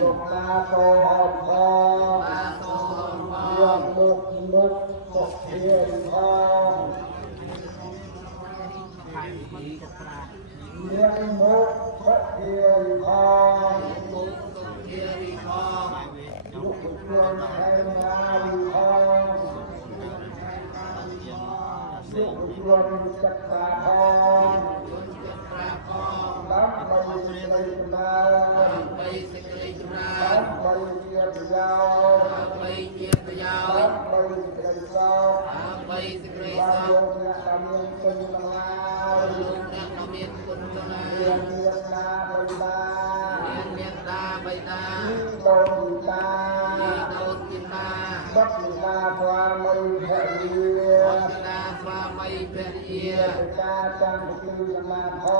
លោកតាតោអបយកមុខសុភាផងមានមុខសុភាផងយុគជនខេមាផងយុគជនចក្រាផងដើម្បីសេចក្តីចម្រើនដើម្បីជាប្រយោជន៍ដើម្បីសេចក្តីសោខបានលោកអ្នកដែលមានគុណទាំងឡាយមានមេត្តាបិតាដូនតាបុត្រតាស្វាមីភរិយាការចាំពីសមាធិ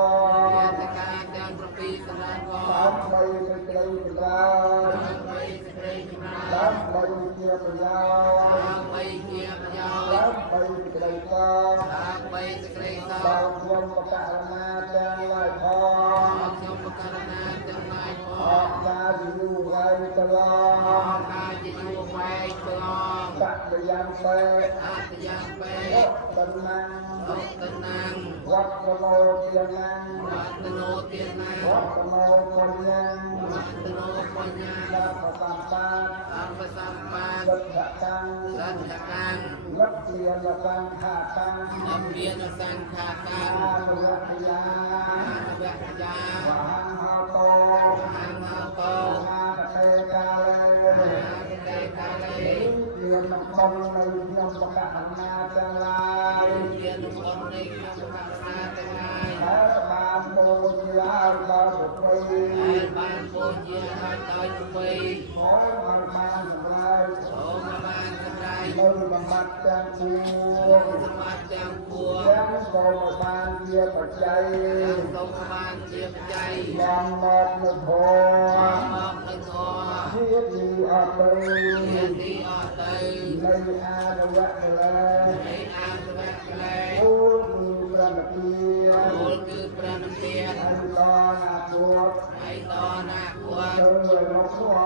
ដើម្បីសេចក្តីចម្រើនដើម្បីជាប្រយោជន៍ដើម្បីសេចក្តីសោខដល់ខ្ញុំបកករណាទាំងឡាយផងអរកាយយូរវែងតឡងសក្តិយ៉ាងពេតំណាងវត្តមោទានាងវត្តមោពុញ្ញងដល់ប្រសម្បាទលទ្ធកាំលទ្ធិយសង្ខាកាំអនុវត្តយាវហង្ហតោអាកតេកាលេជានឹងបំនៅខ្ញុំបកអនាទាំងឡាយហើយបានពោជាឲ្យដល់ប្រពៃហើយបានសម្រេចនៅបំបត្តិទាំងពួងទាំងក៏បានជាបច្ច័យបានមកនៅធម៌ជាទីអត់ទៅនៃអារវៈកលែអូគឺប្រណិពាហើយតណាពុទ្ធទៅលោកស្វា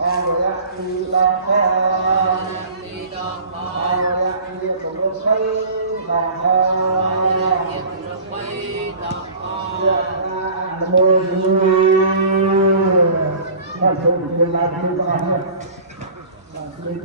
អរយៈទីដងខអរយៈទីពលុស័យដងខនមោបានចូលជាឡានទីអស់នេះបាន